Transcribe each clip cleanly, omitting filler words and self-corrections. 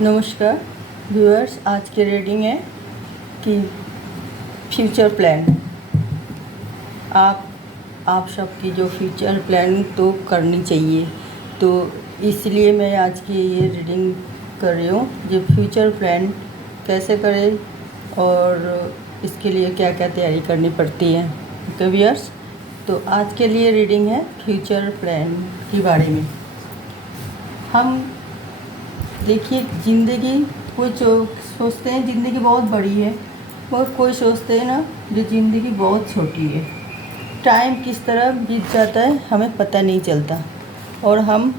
नमस्कार व्यूअर्स, आज की रीडिंग है कि फ्यूचर प्लान। आप सबकी जो फ्यूचर प्लान तो करनी चाहिए, तो इसलिए मैं आज की ये रीडिंग कर रही हूँ। जो फ्यूचर प्लान कैसे करें और इसके लिए क्या क्या तैयारी करनी पड़ती है। ओके व्यूअर्स, तो आज के लिए रीडिंग है फ्यूचर प्लान के बारे में। हम देखिए, ज़िंदगी कोई सोचते हैं ज़िंदगी बहुत बड़ी है, और कोई सोचते हैं ना जो ज़िंदगी बहुत छोटी है। टाइम किस तरह बीत जाता है हमें पता नहीं चलता, और हम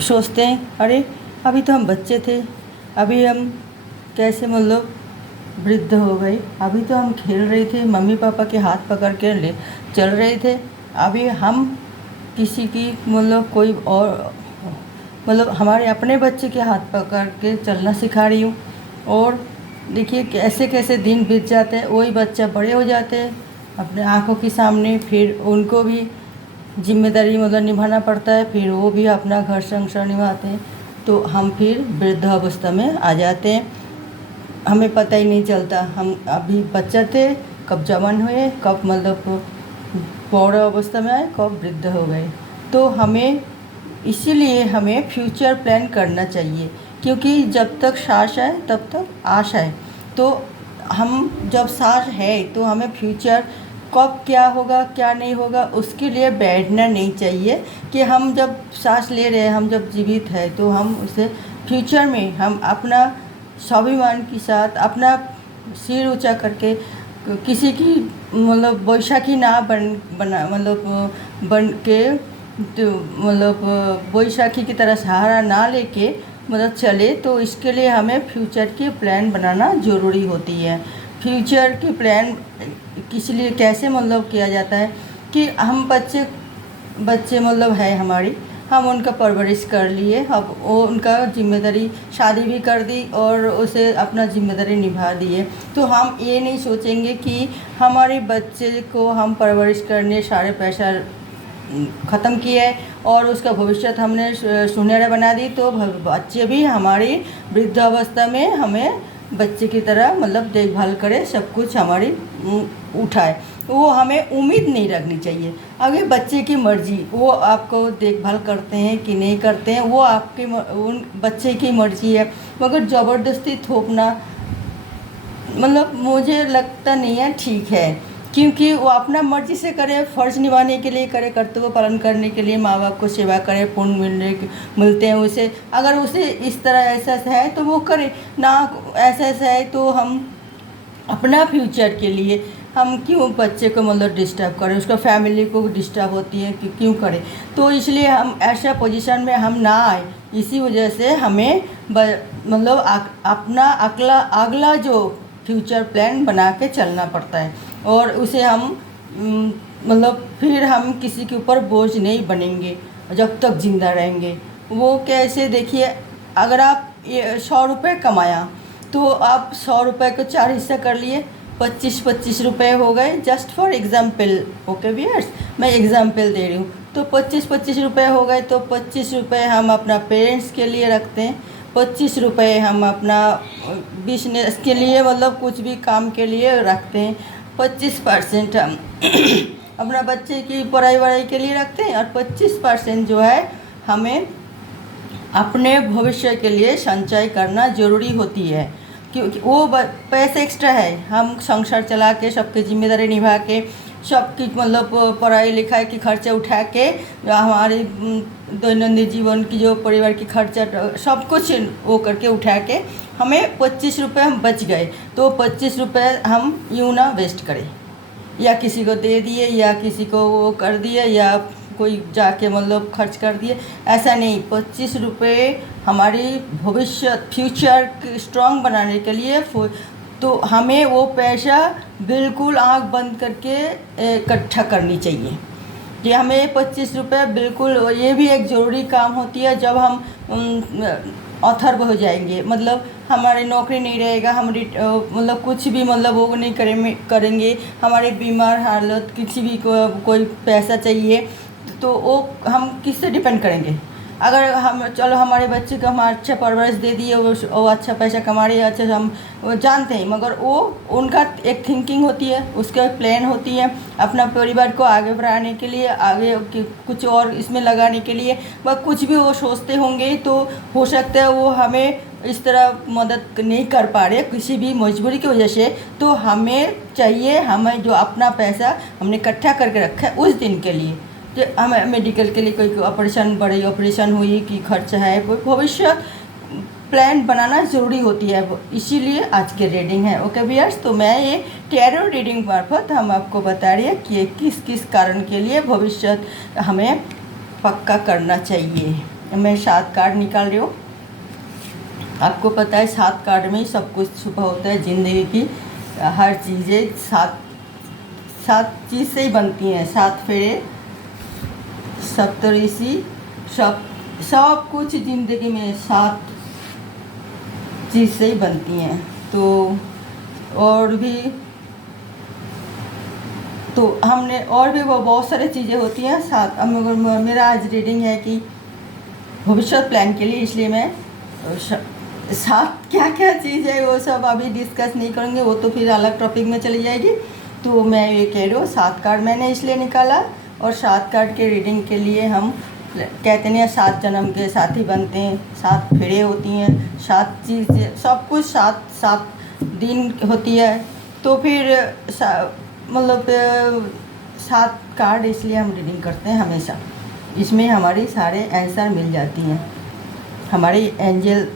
सोचते हैं अरे अभी तो हम बच्चे थे, अभी हम कैसे मतलब वृद्ध हो गए, अभी तो हम खेल रहे थे, मम्मी पापा के हाथ पकड़ के ले चल रहे थे, अभी हम किसी की मतलब कोई और मतलब हमारे अपने बच्चे के हाथ पकड़ के चलना सिखा रही हूँ। और देखिए कैसे कैसे दिन बीत जाते हैं, वही बच्चा बड़े हो जाते हैं अपने आँखों के सामने, फिर उनको भी जिम्मेदारी मतलब निभाना पड़ता है, फिर वो भी अपना घर संसार निभाते हैं, तो हम फिर वृद्धावस्था में आ जाते हैं। हमें पता ही नहीं चलता हम अभी बच्चा थे, कब जवान हुए, कब मतलब बौढ़ अवस्था में आए, कब वृद्ध हो गए। तो हमें इसीलिए हमें फ्यूचर प्लान करना चाहिए, क्योंकि जब तक सांस है तब तक आशा है। तो हम जब सांस है तो हमें फ्यूचर कब क्या होगा क्या नहीं होगा उसके लिए बैठना नहीं चाहिए। कि हम जब सांस ले रहे हैं, हम जब जीवित है, तो हम उसे फ्यूचर में हम अपना स्वाभिमान के साथ अपना सिर ऊंचा करके किसी की मतलब बैसाखी ना बन के, तो मतलब बैसाखी की तरह सहारा ना लेके मतलब चले। तो इसके लिए हमें फ्यूचर की प्लान बनाना ज़रूरी होती है। फ्यूचर की प्लान किस लिए कैसे मतलब किया जाता है कि हम बच्चे मतलब है हमारी, हम उनका परवरिश कर लिए, अब वो उनका जिम्मेदारी शादी भी कर दी और उसे अपना जिम्मेदारी निभा दिए। तो हम ये नहीं सोचेंगे कि हमारे बच्चे को हम परवरिश करने सारे पैसा ख़त्म किया है और उसका भविष्य हमने सुनहरा बना दी, तो बच्चे भी हमारी वृद्धावस्था में हमें बच्चे की तरह मतलब देखभाल करे, सब कुछ हमारी उठाए। वो हमें उम्मीद नहीं रखनी चाहिए। अगर बच्चे की मर्ज़ी, वो आपको देखभाल करते हैं कि नहीं करते हैं, वो आपके उन बच्चे की मर्ज़ी है। मगर ज़बरदस्ती थोपना मतलब मुझे लगता नहीं है ठीक है, क्योंकि वो अपना मर्जी से करे, फ़र्ज़ निभाने के लिए करे, कर्तव्य पालन करने के लिए, माँ बाप को सेवा करे, पुण्य मिलते हैं उसे। अगर उसे इस तरह ऐसा है तो वो करे ना, ऐसा है तो हम अपना फ्यूचर के लिए हम क्यों बच्चे को मतलब डिस्टर्ब करें, उसका फैमिली को डिस्टर्ब होती है कि क्यों करें। तो इसलिए हम ऐसा पोजीशन में हम ना आए, इसी वजह से हमें मतलब अपना अगला जो फ्यूचर प्लान बना के चलना पड़ता है, और उसे हम मतलब फिर हम किसी के ऊपर बोझ नहीं बनेंगे जब तक ज़िंदा रहेंगे। वो कैसे, देखिए अगर आप 100 रुपये कमाया तो आप 100 रुपये को 4 हिस्सा कर लिए, 25-25 रुपये हो गए, just for example. Okay viewers, मैं एग्ज़ाम्पल दे रही हूँ। तो 25-25 रुपये हो गए, तो 25 रुपये हम अपना पेरेंट्स के लिए रखते हैं, 25 रुपये हम अपना बिजनेस के लिए मतलब कुछ भी काम के लिए रखते हैं, 25% हम अपना बच्चे की पढ़ाई के लिए रखते हैं, और 25% जो है हमें अपने भविष्य के लिए संचय करना ज़रूरी होती है। क्योंकि वो पैसे एक्स्ट्रा है, हम संसार चला के सबकी जिम्मेदारी निभा के सबकी मतलब पढ़ाई लिखाई की खर्चा उठा के हमारे दैनंदिन जीवन की जो परिवार की खर्चा सब कुछ वो करके उठा के हमें 25 रुपये हम बच गए, तो 25 रुपये हम यूँ ना वेस्ट करें, या किसी को दे दिए, या किसी को वो कर दिए, या कोई जाके मतलब खर्च कर दिए, ऐसा नहीं। 25 रुपये हमारी भविष्य फ्यूचर स्ट्रॉन्ग बनाने के लिए, तो हमें वो पैसा बिल्कुल आँख बंद करके इकट्ठा करनी चाहिए। कि हमें 25 रुपये बिल्कुल, ये भी एक ज़रूरी काम होती है जब हम अथर्व हो जाएंगे, मतलब हमारी नौकरी नहीं रहेगा, हम मतलब कुछ भी मतलब वो नहीं करेंगे, हमारे बीमार हालत किसी भी कोई पैसा चाहिए, तो वो हम किससे डिपेंड करेंगे, अगर हम चलो हमारे बच्चे को हम अच्छा परवरिश दे दिए, वो अच्छा पैसा कमा रही है, अच्छा हम वो जानते हैं, मगर वो उनका एक थिंकिंग होती है, उसका एक प्लान होती है अपना परिवार को आगे बढ़ाने के लिए, आगे कुछ और इसमें लगाने के लिए, वह कुछ भी वो सोचते होंगे। तो हो सकता है वो हमें इस तरह मदद नहीं कर पा रहे किसी भी मजबूरी की वजह से। तो हमें चाहिए, हमें जो अपना पैसा हमने इकट्ठा करके रखा है उस दिन के लिए, कि हमें मेडिकल के लिए कोई ऑपरेशन, बड़ी ऑपरेशन हुई कि खर्च है, कोई भविष्य प्लान बनाना ज़रूरी होती है, इसीलिए आज की रीडिंग है। ओके व्यूअर्स, तो मैं ये टैरो रीडिंग मार्फत हम आपको बता रही है कि किस किस कारण के लिए भविष्य हमें पक्का करना चाहिए। मैं 7 कार्ड निकाल रही हूँ। आपको पता है 7 कार्ड में ही सब कुछ छुपा होता है, ज़िंदगी की हर चीज़ें 7 चीज़ से ही बनती हैं। 7 फेरे, सप्तऋषि, सब कुछ ज़िंदगी में 7 चीज़ से ही बनती हैं। तो और भी तो हमने और भी वो बहुत सारी चीज़ें होती हैं 7। मेरा आज रीडिंग है कि भविष्य प्लान के लिए, इसलिए मैं 7 क्या क्या चीज़ है वो सब अभी डिस्कस नहीं करेंगे, वो तो फिर अलग टॉपिक में चली जाएगी। तो मैं ये कह रही हूँ 7 कार्ड मैंने इसलिए निकाला, और 7 कार्ड के रीडिंग के लिए हम कहते हैं 7 जन्म के साथी बनते हैं, 7 फेरे होती हैं, 7 चीज़ें, सब कुछ 7 दिन होती है। तो फिर मतलब 7 कार्ड इसलिए हम रीडिंग करते हैं हमेशा, इसमें हमारी सारे आंसर मिल जाती हैं, हमारे एंजल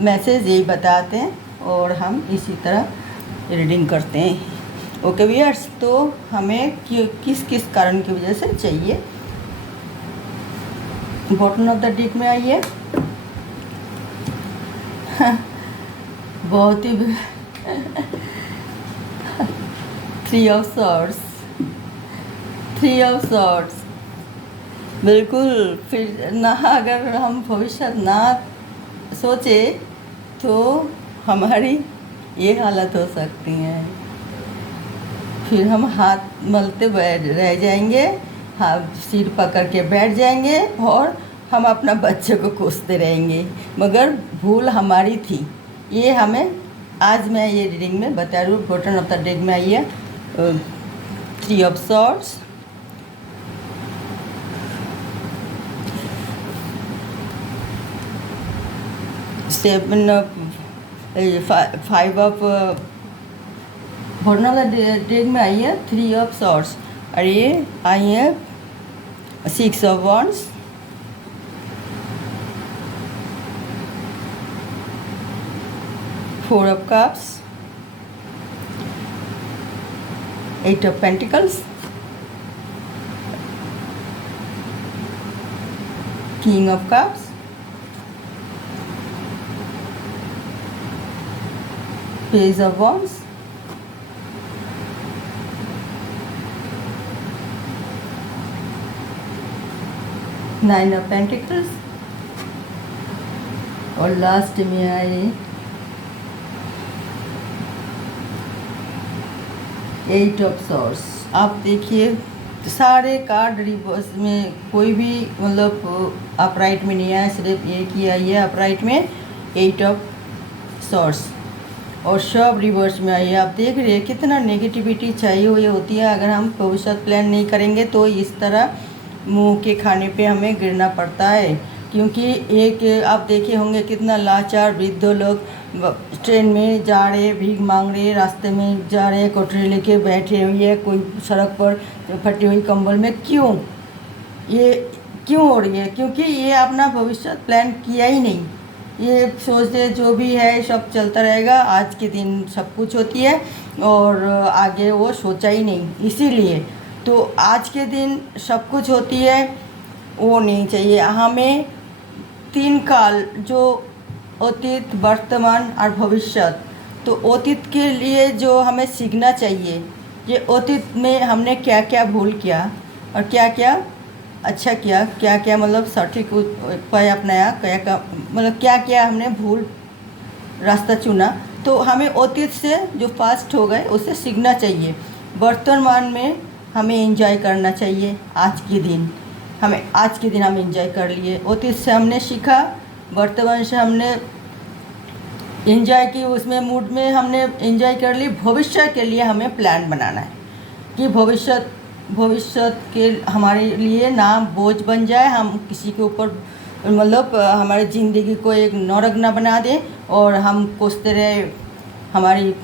मैसेज यही बताते हैं और हम इसी तरह रीडिंग करते हैं। ओके व्यूअर्स, तो हमें किस किस कारण की वजह से चाहिए, बॉटम ऑफ द डेक में आइए। बहुत ही 3 ऑफ सॉर्ड्स, 3 ऑफ सॉर्ड्स, बिल्कुल। फिर ना अगर हम भविष्य ना सोचे तो हमारी ये हालत हो सकती है, फिर हम हाथ मलते रह जाएंगे, हाथ सिर पकड़ के बैठ जाएंगे और हम अपना बच्चे को कोसते रहेंगे, मगर भूल हमारी थी। ये हमें आज मैं ये रीडिंग में बता रही हूँ। बॉटम ऑफ द डेक में आई है 3 of swords, seven of 5 of, bottom of the deck में आई है 3 ऑफ सॉर्ड्स, और ये आई है 6 of wands, 4 of cups, 8 of pentacles, king of cups, page of wands, nine of pentacles, और लास्ट में आए 8 ऑफ सॉर्ड्स। आप देखिए सारे कार्ड रिवर्स में, कोई भी मतलब अपराइट में नहीं आया, सिर्फ एक ही आई है अपराइट में 8 ऑफ सॉर्ड्स, और सब रिवर्स में आई है। आप देख रहे हैं कितना नेगेटिविटी चाहिए हुई होती है। अगर हम भविष्य प्लान नहीं करेंगे तो इस तरह मुंह के खाने पे हमें गिरना पड़ता है, क्योंकि एक आप देखे होंगे कितना लाचार वृद्ध लोग ट्रेन में जा रहे, भीख मांग रहे, रास्ते में जा रहे, कोठरी लेके बैठे हुए है, कोई सड़क पर फटी हुई कंबल में। क्यों ये क्यों हो रही है? क्योंकि ये अपना भविष्य प्लान किया ही नहीं। ये सोचते जो भी है सब चलता रहेगा, आज के दिन सब कुछ होती है और आगे वो सोचा ही नहीं। इसीलिए तो आज के दिन सब कुछ होती है वो नहीं चाहिए हमें। 3 काल जो अतीत, वर्तमान और भविष्य, तो अतीत के लिए जो हमें सीखना चाहिए, ये अतीत में हमने क्या क्या भूल किया और क्या क्या अच्छा किया, क्या क्या मतलब सटीक उपाय अपनाया, क्या क्या मतलब क्या क्या हमने भूल रास्ता चुना, तो हमें अतीत से जो पास्ट हो गए उससे सीखना चाहिए। वर्तमान में हमें एंजॉय करना चाहिए आज के दिन। हमें आज के दिन हम एंजॉय कर लिए, अतीत से हमने सीखा, वर्तमान से हमने एंजॉय की, उसमें मूड में हमने एंजॉय कर ली। भविष्य के लिए हमें प्लान बनाना है कि भविष्य के हमारे लिए ना बोझ बन जाए, हम किसी के ऊपर मतलब हमारी ज़िंदगी को एक नरक ना बना दें और हम कोसते रहे हमारी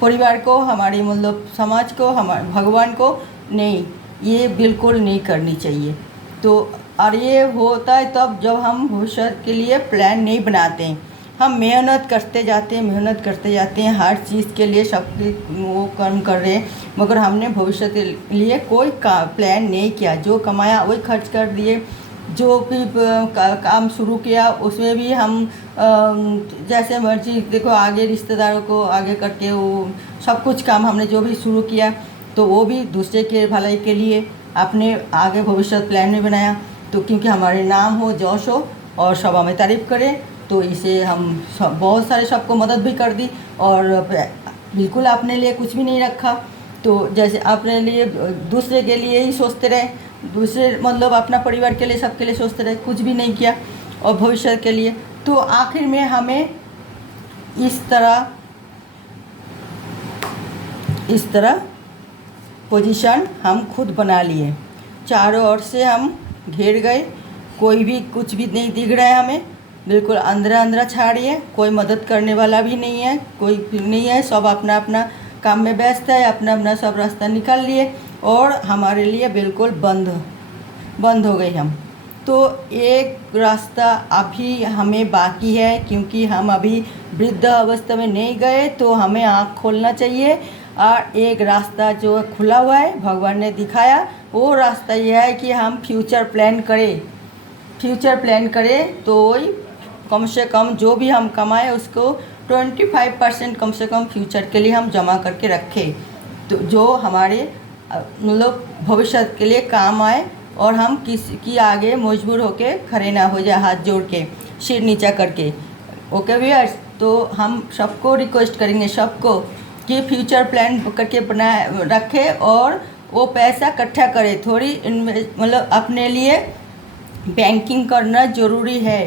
परिवार को, हमारी मतलब समाज को, हमारे भगवान को। नहीं, ये बिल्कुल नहीं करनी चाहिए। तो और ये होता है तब जब हम भविष्य के लिए प्लान नहीं बनाते हैं। हम मेहनत करते जाते हैं हर चीज़ के लिए, सब वो कर्म कर रहे हैं, मगर हमने भविष्य के लिए कोई प्लान नहीं किया। जो कमाया वही खर्च कर दिए, जो भी काम शुरू किया उसमें भी हम जैसे मर्जी, देखो आगे रिश्तेदारों को आगे करके वो सब कुछ काम हमने जो भी शुरू किया तो वो भी दूसरे के भलाई के लिए, अपने आगे भविष्य प्लान नहीं बनाया। तो क्योंकि हमारे नाम हो, जौश हो और सब हमें तारीफ़ करें, तो इसे हम सब बहुत सारे सबको मदद भी कर दी और बिल्कुल अपने लिए कुछ भी नहीं रखा। तो जैसे अपने लिए दूसरे के लिए ही सोचते रहे, दूसरे मतलब अपना परिवार के लिए, सबके लिए सोचते रहे, कुछ भी नहीं किया और भविष्य के लिए। तो आखिर में हमें इस तरह पोजीशन हम खुद बना लिए, चारों ओर से हम घेर गए, कोई भी कुछ भी नहीं दिख रहा है हमें, बिल्कुल अंदर छाड़िए, कोई मदद करने वाला भी नहीं है, कोई नहीं है, सब अपना अपना काम में व्यस्त है, अपना अपना सब रास्ता निकाल लिए और हमारे लिए बिल्कुल बंद हो गई हम। तो एक रास्ता अभी हमें बाकी है, क्योंकि हम अभी वृद्ध अवस्था में नहीं गए, तो हमें आँख खोलना चाहिए। और एक रास्ता जो खुला हुआ है भगवान ने दिखाया, वो रास्ता यह है कि हम फ्यूचर प्लान करें तो वही कम से कम जो भी हम कमाएं उसको 25% कम से कम फ्यूचर के लिए हम जमा करके रखें, तो जो हमारे मतलब भविष्य के लिए काम आए और हम किसी की आगे मजबूर होके खड़े ना हो जाए, हाथ जोड़ के, सिर नीचा करके। ओके व्यूअर्स, तो हम सबको रिक्वेस्ट करेंगे, सबको, कि फ्यूचर प्लान करके बनाए रखें और वो पैसा इकट्ठा करें। थोड़ी मतलब अपने लिए बैंकिंग करना ज़रूरी है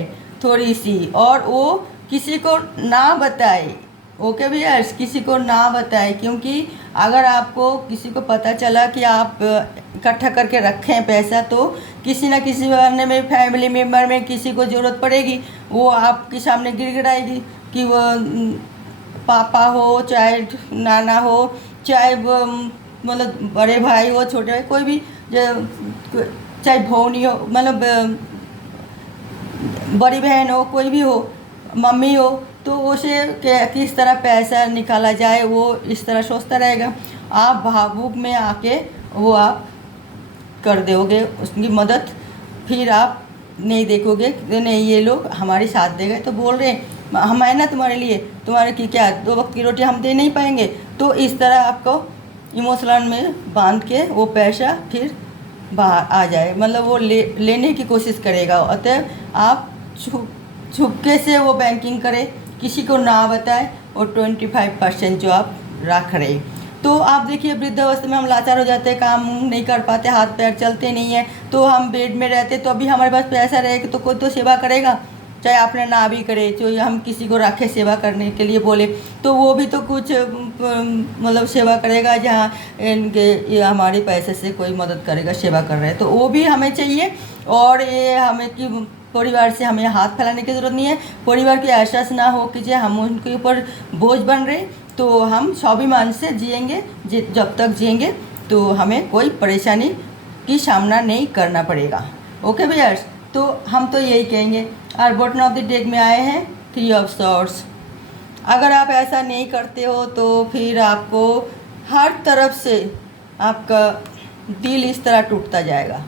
थोड़ी सी, और वो किसी को ना बताए। ओके भैया, किसी को ना बताए, क्योंकि अगर आपको किसी को पता चला कि आप इकट्ठा करके रखें पैसा, तो किसी न किसी बारे में फैमिली मेम्बर में किसी को ज़रूरत पड़ेगी, वो आपके सामने गिड़गिड़ाएगी कि वो पापा हो, चाहे नाना हो, चाहे वो मतलब बड़े भाई हो, छोटे भाई, कोई भी, चाहे भौनी हो, मतलब बड़ी बहन हो, कोई भी हो, मम्मी हो, तो उसे किस तरह पैसा निकाला जाए वो इस तरह सोचता रहेगा। आप भावुक में आके वो आप कर दोगे उसकी मदद, फिर आप नहीं देखोगे नहीं ये लोग हमारे साथ दे गए, तो बोल रहे हैं हम आए ना तुम्हारे लिए, तुम्हारे की क्या 2 वक्त की रोटी हम दे नहीं पाएंगे। तो इस तरह आपको इमोशनल में बांध के वो पैसा फिर बाहर आ जाए, मतलब वो लेने की कोशिश करेगा। अतः आप छुपके से वो बैंकिंग करें, किसी को ना बताए, और 25% जो आप रख रहे। तो आप देखिए वृद्धावस्था में हम लाचार हो जाते हैं, काम नहीं कर पाते, हाथ पैर चलते नहीं है, तो हम बेड में रहते, तो अभी हमारे पास पैसा रहेगा तो कोई तो सेवा करेगा, चाहे आपने ना भी करे, जो हम किसी को रखे सेवा करने के लिए बोले, तो वो भी तो कुछ मतलब सेवा करेगा, जहाँ इनके ये हमारे पैसे से कोई मदद करेगा, सेवा कर रहे हैं, तो वो भी हमें चाहिए। और ये हमें कि परिवार से हमें हाथ फैलाने की ज़रूरत नहीं है, परिवार के एहसास ना हो कि हम उनके ऊपर बोझ बन रहे, तो हम स्वाभिमान से जिएंगे, जब तक जिएंगे तो हमें कोई परेशानी की सामना नहीं करना पड़ेगा। ओके भैया, तो हम तो यही कहेंगे। और बॉटम ऑफ द डेक में आए हैं 3 ऑफ सॉर्ड्स। अगर आप ऐसा नहीं करते हो तो फिर आपको हर तरफ से आपका दिल इस तरह टूटता जाएगा,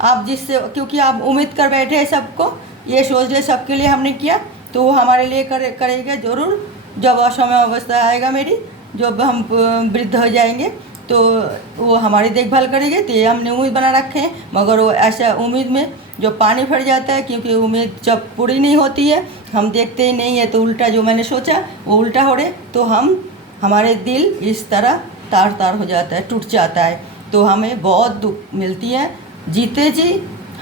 आप जिससे, क्योंकि आप उम्मीद कर बैठे हैं सबको, ये सोच रहे सबके लिए हमने किया तो वो हमारे लिए करेगा ज़रूर। जब असमय अवस्था आएगा मेरी, जब हम वृद्ध हो जाएंगे तो वो हमारी देखभाल करेंगे, तो ये हमने उम्मीद बना रखे हैं। मगर वो ऐसा उम्मीद में जो पानी भर जाता है, क्योंकि उम्मीद जब पूरी नहीं होती है, हम देखते ही नहीं है, तो उल्टा जो मैंने सोचा वो उल्टा हो रहे, तो हमारे दिल इस तरह तार तार हो जाता है, टूट जाता है, तो हमें बहुत दुख मिलती है। जीते जी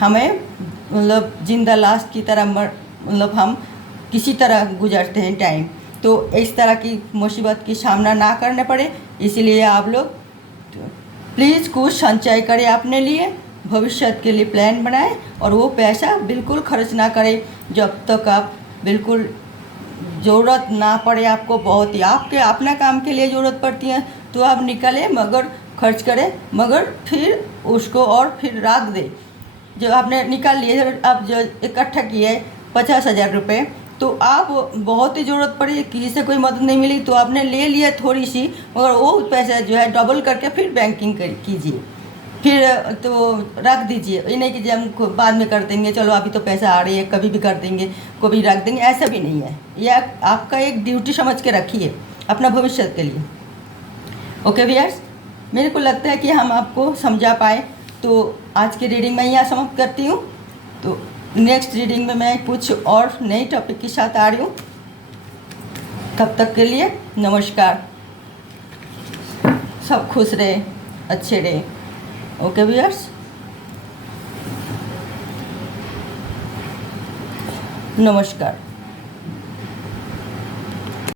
हमें मतलब जिंदा लाश की तरह मतलब हम किसी तरह गुजरते हैं टाइम, तो इस तरह की मुसीबत की सामना ना करने पड़े, इसलिए आप लोग प्लीज़ कुछ संचय करें अपने लिए, भविष्य के लिए प्लान बनाएं और वो पैसा बिल्कुल खर्च ना करें जब तक आप बिल्कुल ज़रूरत ना पड़े। आपको बहुत ही आपके अपना काम के लिए ज़रूरत पड़ती है तो आप निकालें, मगर खर्च करें, मगर फिर उसको और फिर रख दें। जो आपने निकाल लिए, आप जो इकट्ठा किए 50,000 रुपये, तो आप बहुत ही ज़रूरत पड़ी, किसी से कोई मदद नहीं मिली तो आपने ले लिया थोड़ी सी, मगर वो पैसा जो है डबल करके फिर बैंकिंग कीजिए, फिर तो रख दीजिए। ये नहीं कि हम बाद में कर देंगे, चलो अभी तो पैसा आ रही है कभी भी कर देंगे, कभी रख देंगे, ऐसा भी नहीं है। यह आपका एक ड्यूटी समझ के रखिए अपना भविष्य के लिए। ओके व्यूअर्स, मेरे को लगता है कि हम आपको समझा पाए, तो आज की रीडिंग मैं यहाँ समाप्त करती हूँ। तो नेक्स्ट रीडिंग में मैं कुछ और नई टॉपिक के साथ आ रही हूँ। तब तक के लिए नमस्कार, सब खुश रहे, अच्छे रहे। ओके व्यूअर्स, नमस्कार।